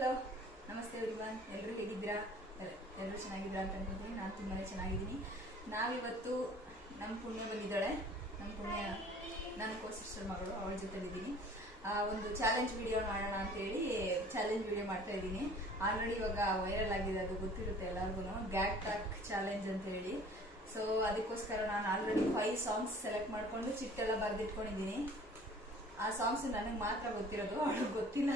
Hello ನಮಸ್ತೆ everyone, ಎಲ್ಲರೂ ಹೇಗಿದ್ದೀರಾ? ಎಲ್ಲರೂ ಚೆನ್ನಾಗಿದ್ದೀರಾ ಅಂತ ಅನ್ಕೊಂತೀನಿ. ನಾನು ತುಂಬಾ ಚೆನ್ನಾಗಿದ್ದೀನಿ. ನಾವಿವತ್ತು ನಮ್ಮ ಪುಣ್ಯ ಬಂದಿದ್ದಾಳೆ. ನಮ್ಮ ಪುಣ್ಯ ನನ್ನ ಕೋ-ಸಿಸ್ಟರ್ ಮಗಳು, ಅವಳ ಜೊತೆಲಿದ್ದೀನಿ. ಒಂದು ಚಾಲೆಂಜ್ ವಿಡಿಯೋ ಮಾಡೋಣ ಅಂತೇಳಿ ಚಾಲೆಂಜ್ ವಿಡಿಯೋ ಮಾಡ್ತಾ ಇದ್ದೀನಿ. ಆಲ್ರೆಡಿ ಇವಾಗ ವೈರಲ್ ಆಗಿದೆ, ಅದು ಗೊತ್ತಿರುತ್ತೆ ಎಲ್ಲರಿಗೂ, ಗ್ಯಾಗ್ ಟ್ಯಾಕ್ ಚಾಲೆಂಜ್ ಅಂತ ಹೇಳಿ. ಸೊ ಅದಕ್ಕೋಸ್ಕರ ನಾನು ಆಲ್ರೆಡಿ 5 ಸಾಂಗ್ಸ್ ಸೆಲೆಕ್ಟ್ ಮಾಡಿಕೊಂಡು ಚಿಟ್ಟೆಲ್ಲ ಬರೆದಿಟ್ಕೊಂಡಿದ್ದೀನಿ. ಆ ಸಾಂಗ್ಸ್ ನನಗೆ ಮಾತ್ರ ಗೊತ್ತಿರೋದು, ಅವಳಿಗೆ ಗೊತ್ತಿಲ್ಲ.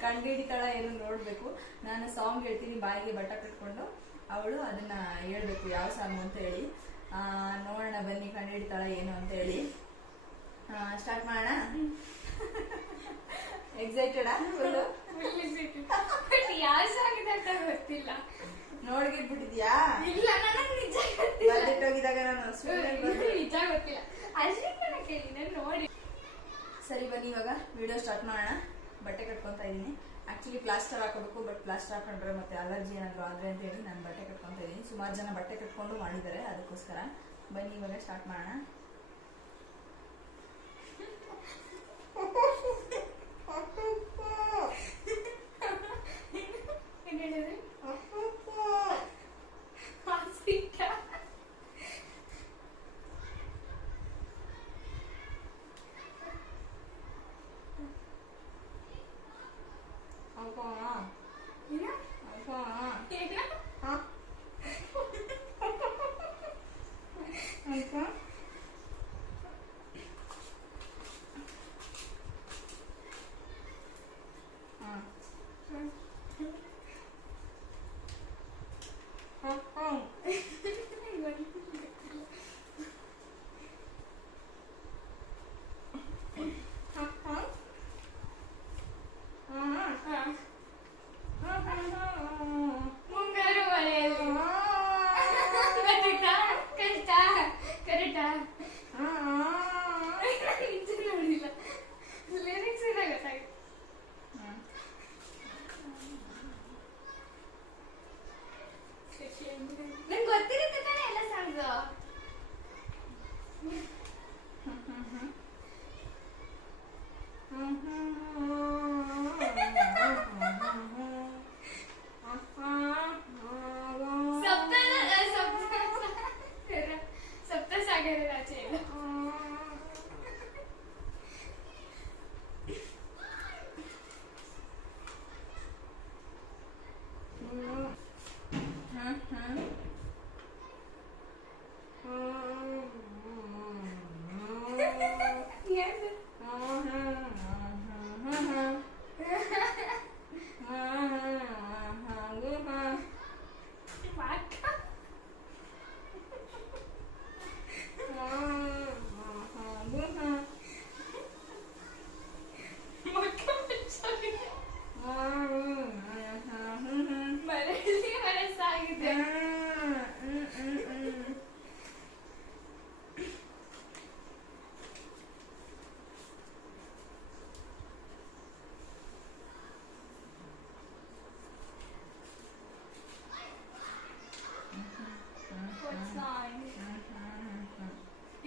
ಕಂಡುಹಿಡಿತಾಳ ಏನು ನೋಡಬೇಕು. ನಾನು ಸಾಂಗ್ ಹೇಳ್ತೀನಿ, ಬಾಯಿಗೆ ಬಟ್ಟ ಕಟ್ಕೊಂಡು ಅವಳು ಅದನ್ನ ಹೇಳ್ಬೇಕು ಯಾವ ಸಾಂಗ್ ಅಂತ ಹೇಳಿ. ನೋಡೋಣ ಬನ್ನಿ, ಕಂಡುಹಿಡಿತಾಳ ಏನು ಅಂತ ಹೇಳಿ. ಸ್ಟಾರ್ಟ್ ಮಾಡೋಣ. ಎಕ್ಸೈಟೆಡಾ? ಯಾವ ಸಾಂಗ್ ಇದೆ ಅಂತ ಗೊತ್ತಿಲ್ಲ. ನೋಡ್ಗಿಟ್ಬಿಟ್ಟಿದ್ಯಾ? ಇಲ್ಲ, ನನಗೆ ನಿಜ ಗೊತ್ತಿಲ್ಲ. ಬರ್ದಿಟ್ಟೋಗಿದಾಗ ನಾನು ನಿಜ ಗೊತ್ತಿಲ್ಲ, ಅಷ್ಟೇ ಕೇಳಿ ನೋಡಿ. ಸರಿ ಬನ್ನಿ, ಇವಾಗ ವಿಡಿಯೋ ಸ್ಟಾರ್ಟ್ ಮಾಡೋಣ. ಬಟ್ಟೆ ಕಟ್ಕೊತಾ ಇದ್ದೀನಿ. ಆಕ್ಚುಲಿ ಪ್ಲಾಸ್ಟರ್ ಹಾಕೋಬೇಕು, ಬಟ್ ಪ್ಲಾಸ್ಟರ್ ಹಾಕೊಂಡ್ರೆ ಮತ್ತೆ ಅಲರ್ಜಿ ಏನಾದ್ರು ಆದ್ರೆ ಅಂತ ಹೇಳಿ ನಾನು ಬಟ್ಟೆ ಕಟ್ಕೊತಾ ಇದ್ದೀನಿ. ಸುಮಾರು ಜನ ಬಟ್ಟೆ ಕಟ್ಕೊಂಡು ಮಾಡಿದ್ದಾರೆ, ಅದಕ್ಕೋಸ್ಕರ. ಬನ್ನಿ ಇವಾಗ ಸ್ಟಾರ್ಟ್ ಮಾಡೋಣ.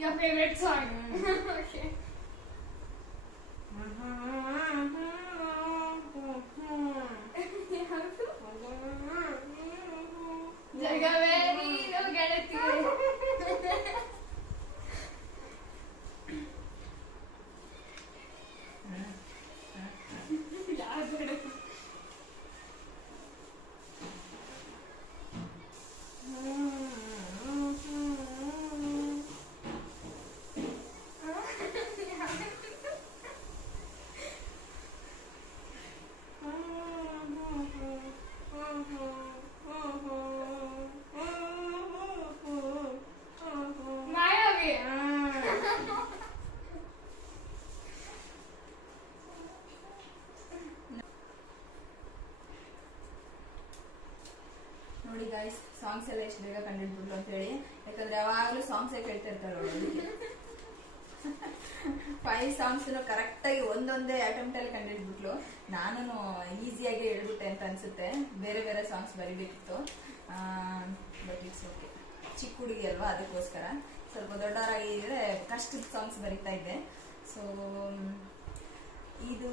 Your favorite song? Okay. ಜಗವೇರಿ ಗೆಳತಿ. ನೋಡಿ ಗಾಯ್ಸ್, ಸಾಂಗ್ಸ್ ಎಲ್ಲ ಎಷ್ಟು ಬೇಗ ಕಂಡಿಡ್ಬಿಡ್ಲು ಅಂತ ಹೇಳಿ. ಯಾಕಂದ್ರೆ ಯಾವಾಗಲೂ ಸಾಂಗ್ಸೇ ಕೇಳ್ತಾ ಇರ್ತಾಳೆ ಅವಳು. 5 ಸಾಂಗ್ಸ್ ಕರೆಕ್ಟ್ ಆಗಿ ಒಂದೊಂದೇ ಅಟೆಂಪ್ಟ್ ಅಲ್ಲಿ ಕಂಡಿಡ್ಬಿಟ್ಲು. ನಾನು ಈಸಿಯಾಗಿ ಹೇಳ್ಬಿಟ್ಟೆ ಅಂತ ಅನ್ಸುತ್ತೆ. ಬೇರೆ ಬೇರೆ ಸಾಂಗ್ಸ್ ಬರಿಬೇಕಿತ್ತು, ಬಟ್ ಇಟ್ಸ್ ಓಕೆ. ಚಿಕ್ಕ ಹುಡುಗಿ ಅಲ್ವಾ, ಅದಕ್ಕೋಸ್ಕರ. ಸ್ವಲ್ಪ ದೊಡ್ಡವರಾಗಿದ್ರೆ ಕಷ್ಟದ ಸಾಂಗ್ಸ್ ಬರಿತಾ ಇದ್ದೆ. ಸೊ ಇದು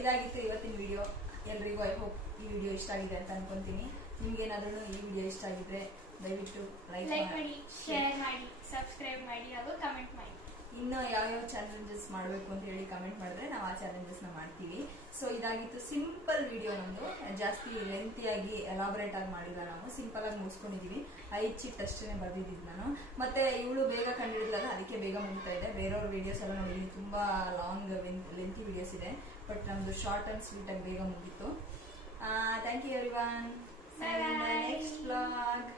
ಇದಾಗಿತ್ತು ಇವತ್ತಿನ ವಿಡಿಯೋ. ಎಲ್ರಿಗೂ ಐ ಹೋಪ್ ಈ ವಿಡಿಯೋ ಇಷ್ಟ ಆಗಿದೆ ಅಂತ ಅನ್ಕೊಂತೀನಿ. ನಿಮ್ಗೇನಾದ್ರೂ ಈ ವಿಡಿಯೋ ಇಷ್ಟ ಆಗಿದ್ರೆ ದಯವಿಟ್ಟು ಲೈಕ್ ಮಾಡಿ, ಶೇರ್ ಮಾಡಿ, ಸಬ್ಸ್ಕ್ರೈಬ್ ಮಾಡಿ ಹಾಗೂ ಕಮೆಂಟ್ ಮಾಡಿ. ಇನ್ನು ಯಾವ್ಯಾವ ಚಾಲೆಂಜಸ್ ಮಾಡಬೇಕು ಅಂತ ಹೇಳಿ ಕಮೆಂಟ್ ಮಾಡಿದ್ರೆ ನಾವು ಆ ಚಾಲೆಂಜಸ್ ನ ಮಾಡ್ತೀವಿ. ಸೊ ಇದಾಗಿತ್ತು ಸಿಂಪಲ್ ವಿಡಿಯೋ. ನಮ್ದು ಜಾಸ್ತಿ ಲೆಂತಿಯಾಗಿ ಎಲಾಬರೇಟ್ ಆಗಿ ಮಾಡಿಲ್ಲ, ನಾವು ಸಿಂಪಲ್ ಆಗಿ ಮುಗಿಸ್ಕೊಂಡಿದೀವಿ. 5 ಚಿಟ್ ಅಷ್ಟೇ ಬರ್ದಿದ್ದು ನಾನು. ಮತ್ತೆ ಇವಳು ಬೇಗ ಕಂಡಿಡಿದ್ಲಲ್ಲ, ಅದಕ್ಕೆ ಬೇಗ ಮುಗಿತಾ ಇದೆ. ಬೇರೆಯವ್ರ ವಿಡಿಯೋಸ್ ಎಲ್ಲ ನೋಡಿ ತುಂಬಾ ಲಾಂಗ್ ಲೆಂತಿ ವಿಡಿಯೋಸ್ ಇದೆ, ಬಟ್ ನಮ್ದು ಶಾರ್ಟ್ ಅಂಡ್ ಸ್ವೀಟ್ ಆಗಿ ಬೇಗ ಮುಗೀತು. Thank you everyone. Next vlog.